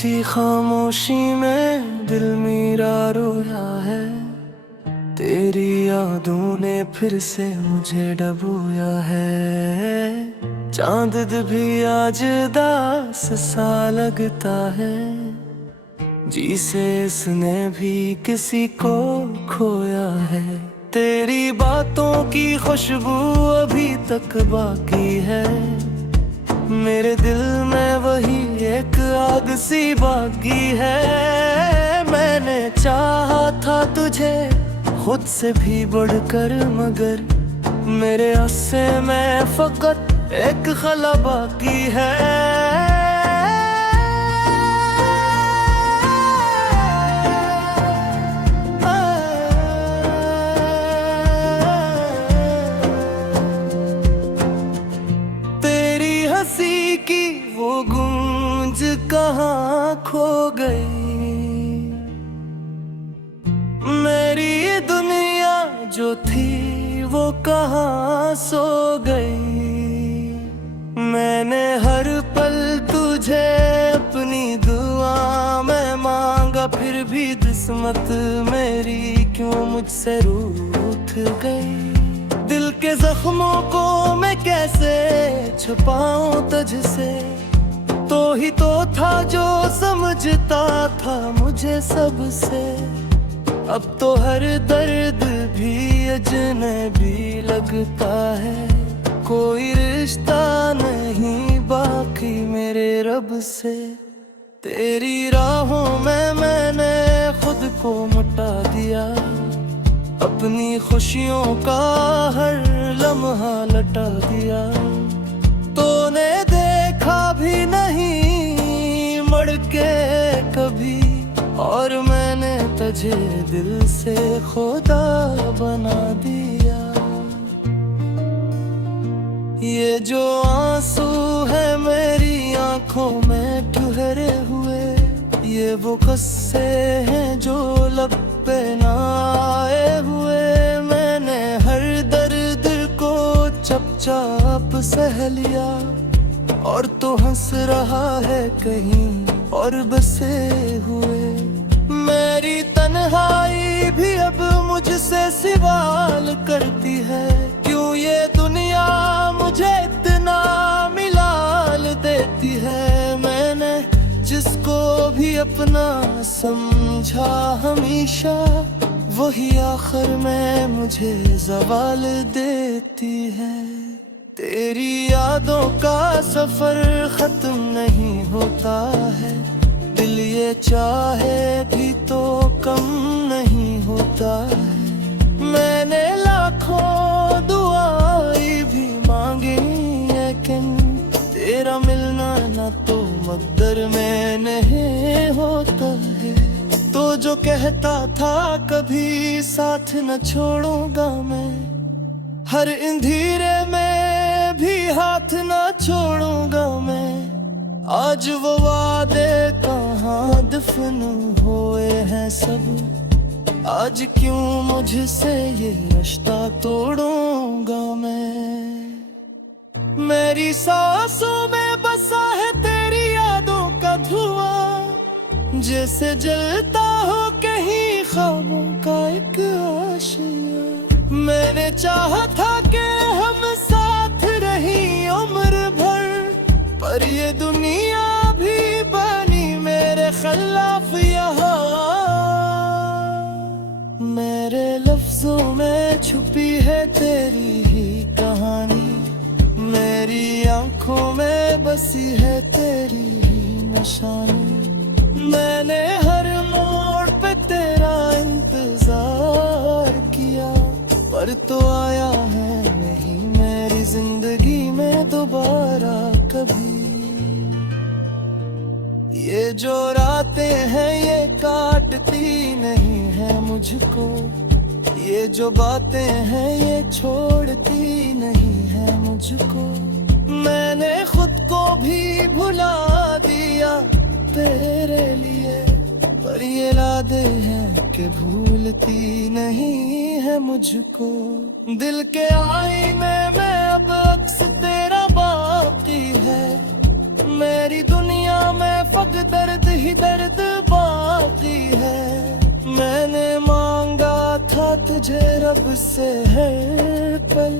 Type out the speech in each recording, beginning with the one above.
बैठी खामोशी में दिल मेरा रोया है। तेरी यादों ने फिर से मुझे डबोया है। चांद भी आज दास सा लगता है। जी से इसने भी किसी को खोया है। तेरी बातों की खुशबू अभी तक बाकी है। मेरे दिल में वही एक आग सी बाकी है। मैंने चाहा था तुझे खुद से भी बढ़कर, मगर मेरे अस्से में फकत एक खला बाकी है। हंसी की वो गूंज कहाँ खो गई। मेरी दुनिया जो थी वो कहाँ सो गई। मैंने हर पल तुझे अपनी दुआ में मांगा, फिर भी किस्मत मेरी क्यों मुझसे रूठ गई। दिल के जख्मों को मैं कैसे छुपाऊं तुझसे, तो ही तो था जो समझता था मुझे सबसे। अब तो हर दर्द भी अजनबी लगता है। कोई रिश्ता नहीं बाकी मेरे रब से। तेरी राहों में मैंने खुद को मिटा दिया। अपनी खुशियों का हर लम्हा लटा दिया। तूने देखा भी नहीं मुड़ के कभी, और मैंने तुझे दिल से खुदा बना दिया। ये जो आंसू है मेरी आंखों में ठहरे हुए, ये वो किस्से हैं जो लब पे ना आए हुए। मैंने हर दर्द को चुपचाप सह लिया, और तो हंस रहा है कहीं और बसे हुए। मेरी तन्हाई भी अब मुझसे सवाल करती है, क्यों ये दुनिया मुझे इतना मिलाल देती है। मैंने जिसको भी अपना समझा हमेशा, वही आखिर में मुझे ज़वाल देती है। तेरी यादों का सफर खत्म नहीं होता है। दिल ये चाहे भी तो कम नहीं होता है। मैंने लाखों दुआएं भी मांगी, लेकिन तेरा मिलना ना तो मकदर में नहीं होता है। तो जो कहता था कभी साथ न छोड़ूंगा मैं, हर अंधेरे में भी हाथ न छोड़ूंगा मैं। आज वो वादे कहाँ दफन हुए हैं सब। आज क्यों मुझसे ये रिश्ता तोड़ूंगा मैं। मेरी सांसों में बसा है तेरी यादों का धुआं, जैसे जलता हो कहीं ख्वाबों का एक आशिया। मैंने चाहा था कि हम साथ रही उम्र भर, पर ये दुनिया भी बनी मेरे खिलाफ यहाँ। मेरे लफ्जों में छुपी है तेरी ही कहानी, मेरी आंखों में बसी है तेरी ही निशानी। मैंने हर मोड़ पे तेरा इंतजार किया, पर तो आया है नहीं मेरी जिंदगी में दोबारा कभी। ये जो रातें हैं ये काटती नहीं है मुझको, ये जो बातें हैं ये छोड़ती नहीं है मुझको। मैंने खुद को भी भुला दिया तेरे लिए, पर ये लादे हैं कि भूलती नहीं है मुझको। दिल के आईने में अब अक्स तेरा बाकी है, मेरी दुनिया में फक दर्द ही दर्द बाकी है। मैंने मांगा था तुझे रब से है पल,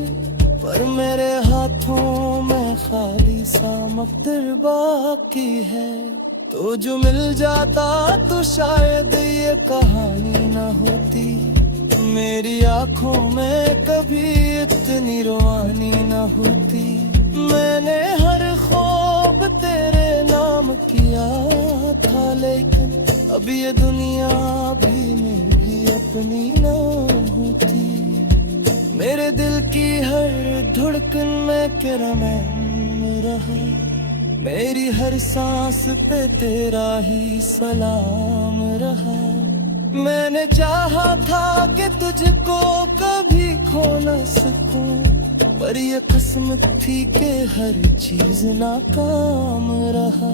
पर मेरे हाथों में खाली सा मकदर बाकी है। तो जो मिल जाता तो शायद ये कहानी ना होती, मेरी आंखों में कभी इतनी रोवानी ना होती। मैंने हर ख्वाब तेरे नाम किया था, लेकिन अब ये दुनिया भी मेरी अपनी ना होती। मेरे दिल की हर धड़कन में तेरा नाम रहा, मेरी हर सांस पे तेरा ही सलाम रहा। मैंने चाहा था कि तुझको कभी खो न सकूं, पर ये किस्मत थी कि हर चीज नाकाम रहा।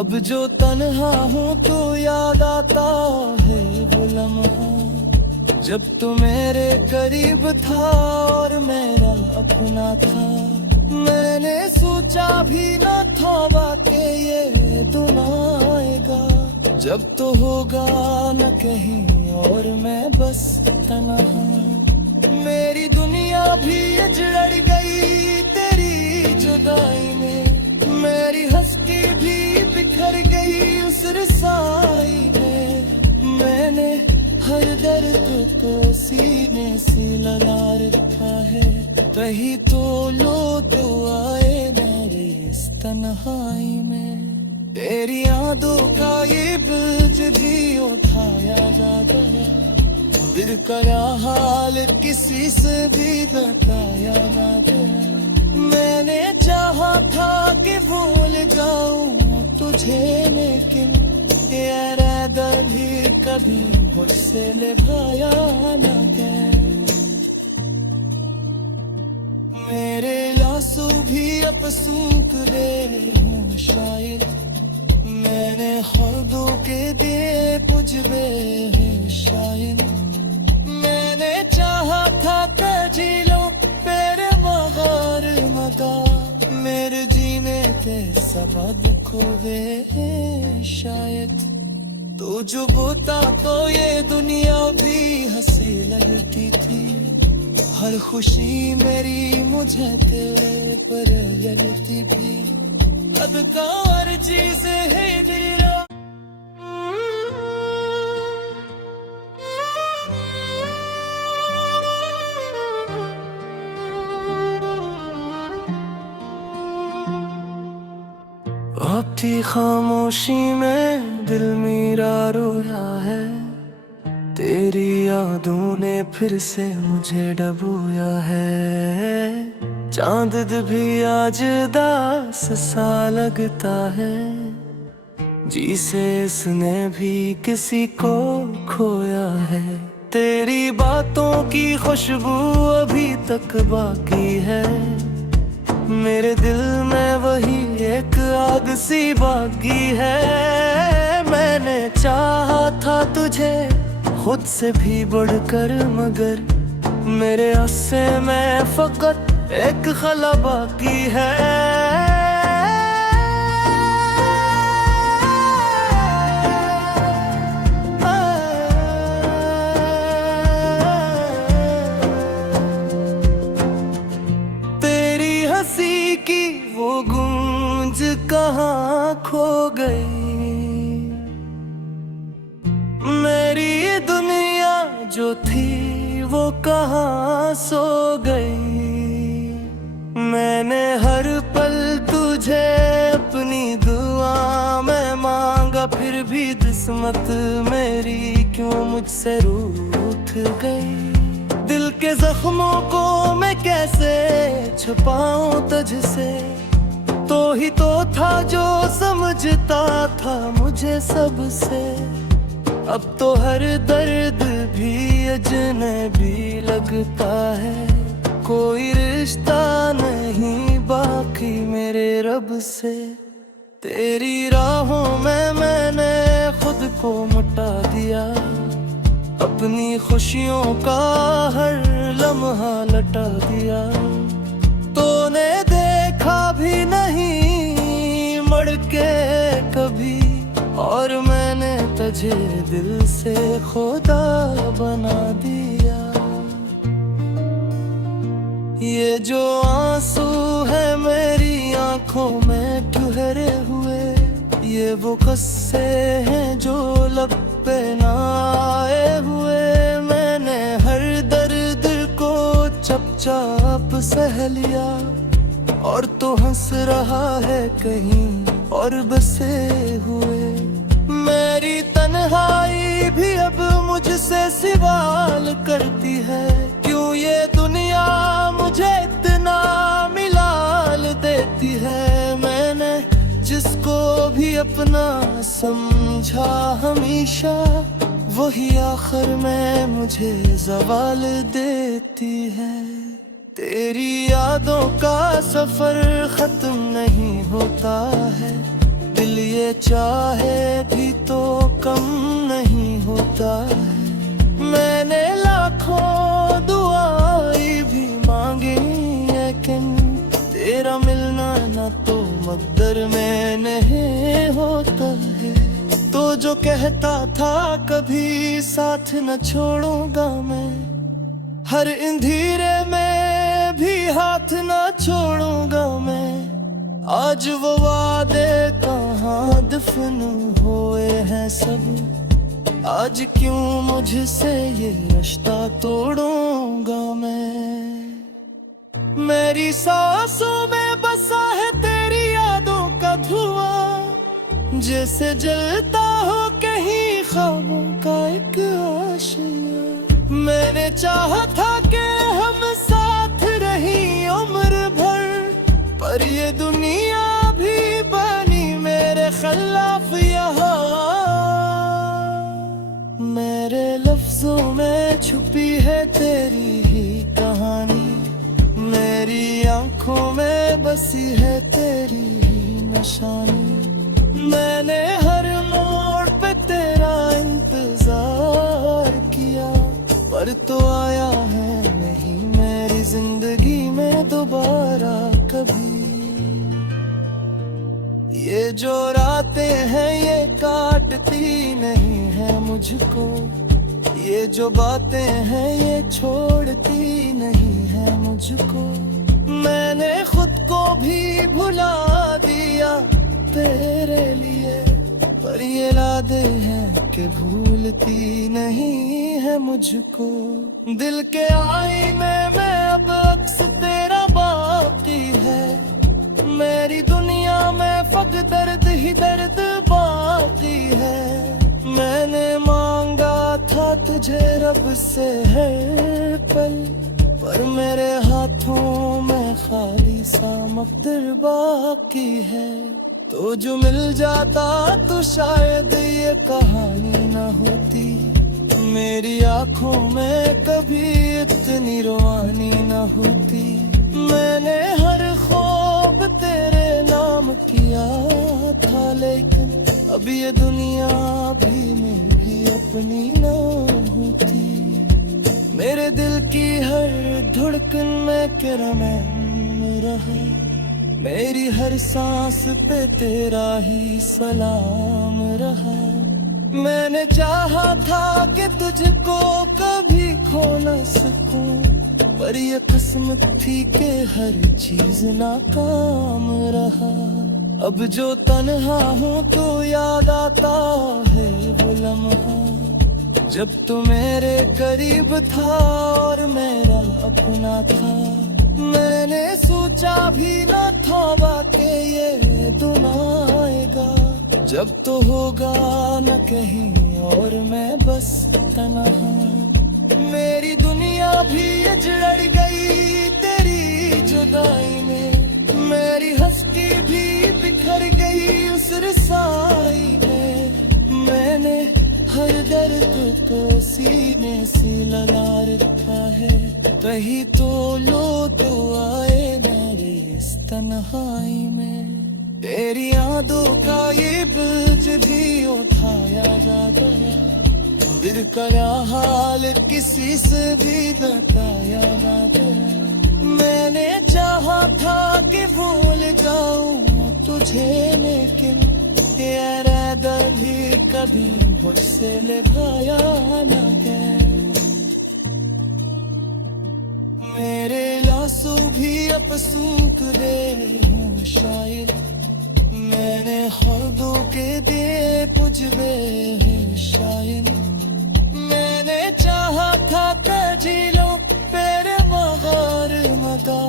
अब जो तन्हा हूँ तो याद आता है वो लम्हा, जब तू मेरे करीब था और मेरा अपना था। मैंने सोचा भी न था वाकई ये दिन आएगा, जब तो होगा न कहीं और मैं बस तन्हा। मेरी दुनिया भी उजड़ गई तेरी जुदाई में, मेरी हस्ती भी बिखर गई उस रसाई में। मैंने हर दर्द को सीने से लगा रखा है, कहीं तो लो तो आए मेरे इस तन्हाई में। तेरी यादों का ये बोझ भी उठाया जा गया, दिल का हाल किसी से भी बताया ना गया। मैंने चाहा था कि भूल जाऊं तुझे, लेकिन ये इरादा भी कभी मुझसे निभाया ना गया। मेरे आंसू भी अब सूख गए हों शायद, मैंने ख्वाबों के दिए बुझ गए हैं शायद। मैंने चाहा था कि जी लो तेरे मगर मगा, मेरे जीने के सबब खो गए हैं शायद। तो जो बोता तो ये दुनिया भी हंसी लगती थी, हर खुशी मेरी मुझे तेरे पर जलती थी। अब कार चीज है तेरा आपकी खामोशी में दिल मेरा रोया है, तेरी यादों ने फिर से मुझे डबोया है। चांद भी आज दास सा लगता है, जिसे इसने भी किसी को खोया है। तेरी बातों की खुशबू अभी तक बाकी है, मेरे दिल में वही एक आग सी बाकी है। मैंने चाहा था तुझे खुद से भी बढ़कर, मगर मेरे हिस्से में फकत एक खला बाकी है। तेरी हंसी की वो गूंज कहाँ खो गई, मेरी दुनिया जो थी वो कहाँ सो गई। मैंने हर पल तुझे अपनी दुआ में मांगा, फिर भी किस्मत मेरी क्यों मुझसे रूठ गई। दिल के जख्मों को मैं कैसे छुपाऊं तुझसे, तो ही तो था जो समझता था मुझे सबसे। अब तो हर दर्द भी अजनबी लगता है, कोई रिश्ता नहीं बाकी मेरे रब से। तेरी राहों में मैंने खुद को मिटा दिया, अपनी खुशियों का हर लम्हा लटा दिया। तूने देखा भी नहीं मर के कभी, और मैंने तुझे दिल से खुदा बना दिया। ये जो आंसू है मेरी आंखों में ठहरे हुए, ये वो किस्से हैं जो लब पे ना आए हुए। मैंने हर दर्द को चुपचाप सह लिया, और तो हंस रहा है कहीं और बसे हुए। मेरी तन्हाई भी अब मुझसे सवाल करती है, क्यों ये दुनिया मुझे इतना मिलाल देती है। मैंने जिसको भी अपना समझा हमेशा, वही आखिर में मुझे ज़वाल देती है। तेरी यादों का सफर खत्म नहीं होता है, दिल ये चाहे भी तो कम नहीं होता है। मैंने लाखों दुआएं भी मांगी, लेकिन तेरा मिलना ना तो मकदर में नहीं होता है। तो जो कहता था कभी साथ न छोड़ूंगा मैं, हर अंधेरे में भी हाथ न छोड़ूंगा मैं। आज वो वादे कहाँ दफन हुए हैं सब, आज क्यों मुझसे ये रिश्ता तोड़ूंगा मैं। मेरी सांसों में बसा है तेरी यादों का धुआं, जैसे जलता हो कहीं ख्वाबों का एक आशिया। मैंने चाहा था कि हम साथ रही उम्र भर, पर ये दुनिया भी बनी मेरे खिलाफ यहाँ। मेरे लफ्जों में छुपी है तेरी ही कहानी, मेरी आंखों में बसी है तेरी ही निशानी। मैंने हर मोड़ पे तेरा इंतजार किया, पर तो आया है नहीं मेरी जिंदगी में दोबारा कभी। ये जो रातें हैं ये काटती नहीं है मुझको, ये जो बातें हैं ये छोड़ती नहीं है मुझको। मैंने खुद को भी भुला दिया तेरे लिए, पर ये वादे हैं कि भूलती नहीं है मुझको। दिल के आईने में अब अक्स तेरा बाकी है, मेरी दुनिया में फक दर्द ही दर्द बाकी है। मैंने मांगा था तुझे रब से हर पल, पर मेरे हाथों में खाली सा मकदर बाकी है। तो जो मिल जाता तो शायद ये कहानी ना होती, मेरी आंखों में कभी इतनी रोवानी ना होती। मैंने हर ख्वाब तेरे नाम किया था, लेकिन अब ये दुनिया भी मेरी अपनी ना होती। मेरे दिल की हर धड़कन में तेरा नाम रहा, मेरी हर सांस पे तेरा ही सलाम रहा। मैंने चाहा था कि तुझको कभी खो न सकूं, पर ये किस्मत थी कि हर चीज नाकाम रहा। अब जो तन्हा हूँ तो याद आता है वो लम्हा, जब तू मेरे करीब था और मेरा अपना था। मैंने सोचा भी न था कि ये दिन आएगा, जब तो होगा न कहीं और मैं बस तन्हा। मेरी दुनिया भी उजड़ गई तेरी जुदाई में, मेरी हस्ती भी बिखर गई उस रसाई में। मैंने हर दर्द को सीने से लगा रखा है, कहीं तो लो तो आए मेरे इस तन्हाई में। तेरी यादों का ये बोझ भी उठाया जा गया, दिल का हाल किसी से भी बताया ना गया। मैंने चाहा था कि भूल जाऊं तुझे, लेकिन ये इरादा भी कभी मुझसे निभाया न गया। मेरे आंसू भी अब सूख गए हैं शायद, मैंने हदों के दिए बुझ गए हैं शायद। मैंने चाहा था कि जी लो तेरे बगैर मगा,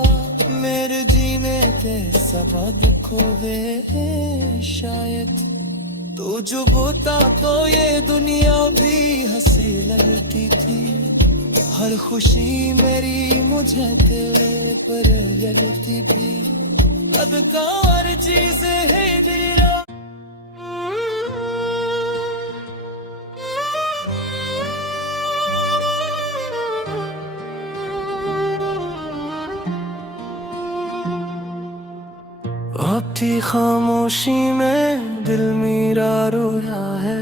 मेरे जीने के सबब खो गए हैं शायद। तू जो होता तो ये दुनिया भी हंसी लगती थी, हर खुशी मेरी मुझे तेरे पर लगती थी। अब कौन चीज है तेरा। अब थी खामोशी में दिल मेरा रोया है,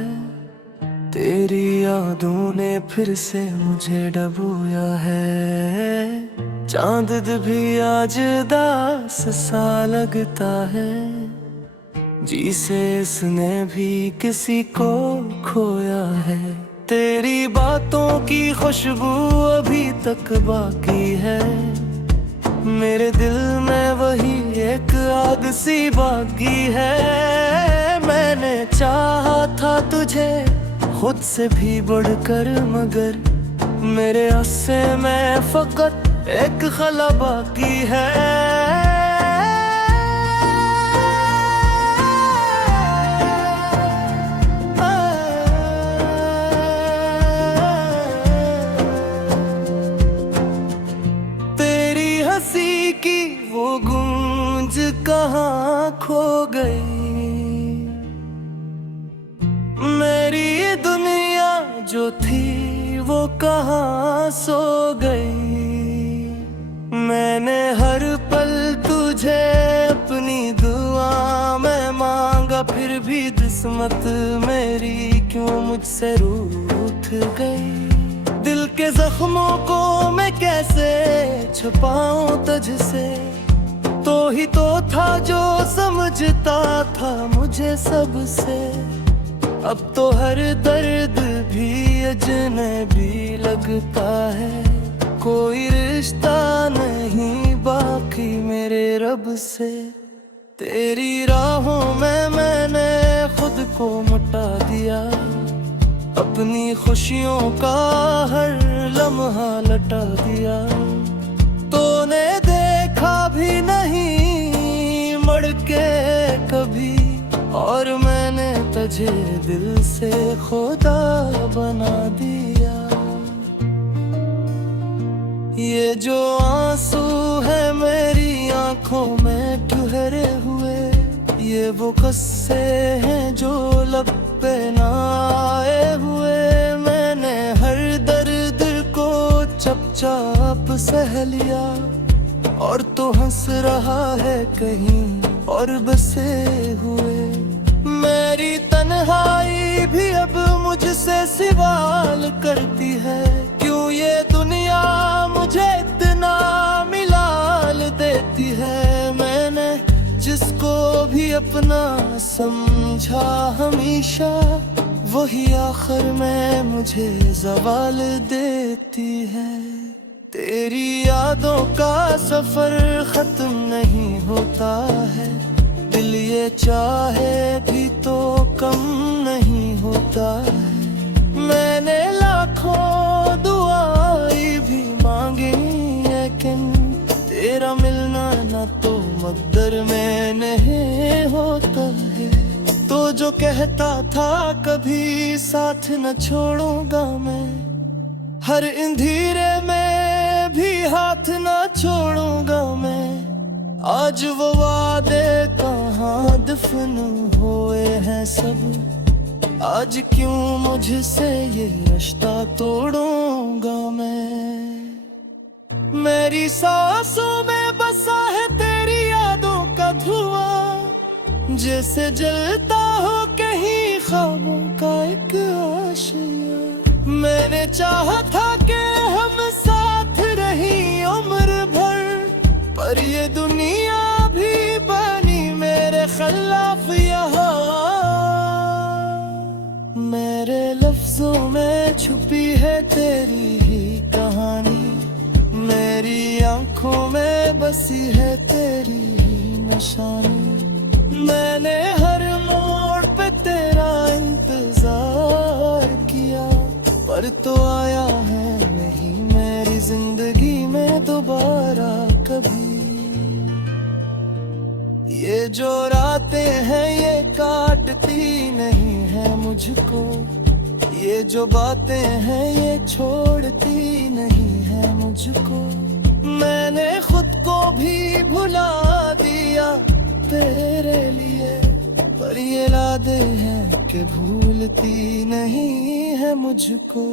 तेरी यादों ने फिर से मुझे डबोया है। चांद भी आज दास सा लगता है, जी से इसने भी किसी को खोया है। तेरी बातों की खुशबू अभी तक बाकी है, मेरे दिल में वही एक आग सी बाकी है। मैंने चाहा था तुझे खुद से भी बढ़कर, मगर मेरे हिस्से में फकत एक खला बाकी है। तेरी हंसी की वो गूंज कहाँ खो गई, मेरी दुनिया जो थी वो कहाँ सो गई। मैंने हर पल तुझे अपनी दुआ में मांगा, फिर भी किस्मत मेरी क्यों मुझसे रूठ गई। दिल के जख्मों को मैं कैसे छुपाऊं तुझसे, तो ही तो था जो समझता था मुझे सबसे। अब तो हर दर्द भी अजनबी लगता है, कोई रिश्ता नहीं बाकी मेरे रब से। तेरी राहों में मैंने खुद को मिटा दिया, अपनी खुशियों का हर लम्हा लटा दिया। तूने देखा भी नहीं मुड़ के कभी, और मैंने तुझे दिल से खुदा बना दिया। ये जो आंसू है मेरी आंखों में ठहरे हुए, ये वो किस्से हैं जो लब पे ना आए हुए। मैंने हर दर्द को चुपचाप सह लिया, और तो हंस रहा है कहीं और बसे हुए। मेरी तन्हाई भी अब मुझसे सवाल करती है, क्यों ये दुनिया मुझे इतना मिलाल देती है। मैंने जिसको भी अपना समझा हमेशा, वही आखिर में मुझे ज़वाल देती है। तेरी यादों का सफर खत्म नहीं होता है, दिल ये चाहे भी तो कम नहीं होता है। मैंने लाखों दुआएं भी मांगी, लेकिन तेरा मिलना ना तो मकदर में नहीं होता है। तो जो कहता था कभी साथ न छोड़ूंगा मैं, हर अंधेरे में भी हाथ न छोड़ूंगा मैं। आज वो वादे कहाँ दफन हुए हैं सब, आज क्यों मुझसे ये रिश्ता तोड़ूंगा मैं। मेरी सांसों में बसा है तेरी यादों का धुआं, जैसे जलता हो कहीं ख्वाबों का एक आशिया। मैंने चाहा था कि हम साथ रही उम्र भर, पर ये दुनिया भी बनी मेरे खिलाफ यहाँ। मेरे लफ्जों में छुपी है तेरी ही कहानी, मेरी आंखों में बसी है तेरी ही निशानी। मैंने हर मोड़ पे तेरा इंतजार किया, पर तो आया है नहीं मेरी जिंदगी में दोबारा कभी। ये जो रातें हैं ये काटती नहीं है मुझको, ये जो बातें हैं ये छोड़ती नहीं है मुझको। मैंने खुद को भी भुला दिया तेरे लिए, पर ये यादें हैं कि भूलती नहीं है मुझको।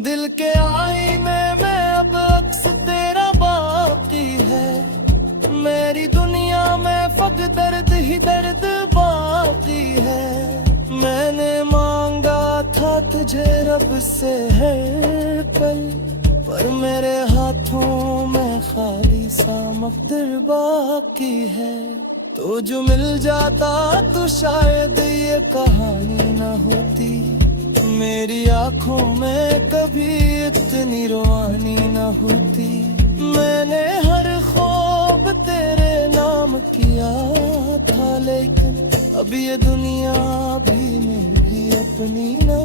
दिल के आईने में अब अक्स तेरा बाकी है, मेरी दुनिया में फक दर्द ही दर्द बाकी है। मैंने मांगा था तुझे रब से हर पल, पर मेरे हाथों में खाली सा मकदर बाकी है। तो जो मिल जाता तो शायद ये कहानी न होती, मेरी आंखों में कभी इतनी रोवानी न होती। मैंने हर ख्वाब तेरे नाम किया था, लेकिन अब ये दुनिया भी मेरी अपनी न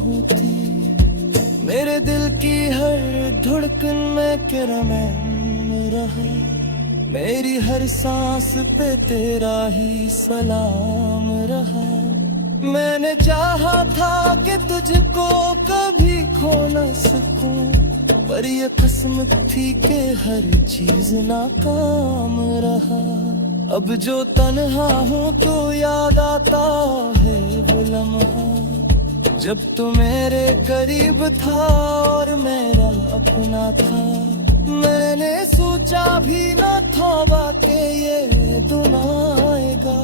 होती। मेरे दिल की हर धड़कन में तेरा नाम रहा, मेरी हर सांस पे तेरा ही सलाम रहा। मैंने चाहा था कि तुझको कभी खो न सकूं, पर ये किस्मत थी कि हर चीज नाकाम रहा। अब जो तन्हा हूँ तो याद आता है वो लम्हा, जब तू मेरे करीब था और मेरा अपना था। मैंने सोचा भी न था वाकई ये दिन आएगा,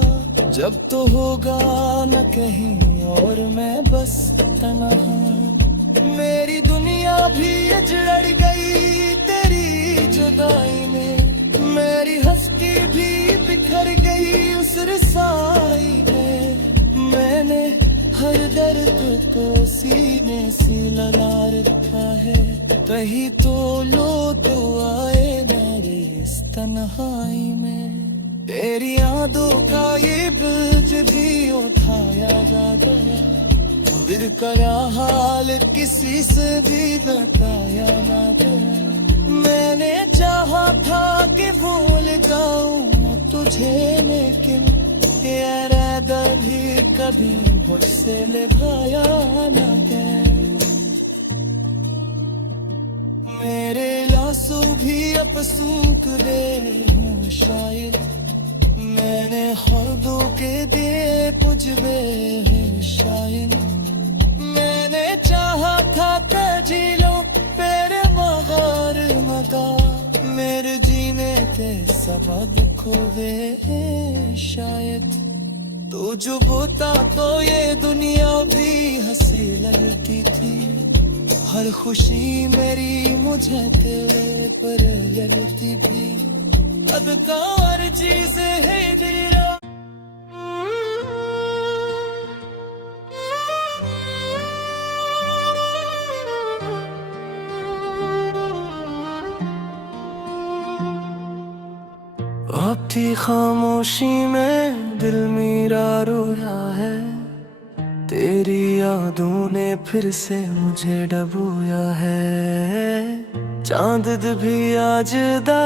जब तो होगा न कहीं और मैं बस तन्हा। मेरी दुनिया भी उजड़ गई तेरी जुदाई में, मेरी हस्ती भी बिखर गई उस रसाई में। मैंने हर दर्द को सीने से लगा रखा है, कहीं तो लो तो आए मेरे इस तन्हाई में। तेरी यादों का ये बोझ भी उठाया जा गया, दिल का हाल किसी से भी बताया ना गया। मैंने चाहा था कि भूल जाऊं तुझे, लेकिन ये इरादा भी कभी मुझसे निभाया ना गया। मेरे आंसू भी अब सूख गए हूँ शायद, मैंने ख्वाबों के दिए बुझ गए हैं शायद। मैंने चाहा था जी लो तेरे मगर मगा, मेरे जीने के सबब खो गए शायद। तो जो बोता तो ये दुनिया भी हंसी लगती थी, हर खुशी मेरी मुझे तेरे पर लगती थी। अब कार चीज है तेरा आपकी खामोशी में दिल मेरा रोया है, तेरी यादों ने फिर से मुझे डबोया है। चांद भी आज दा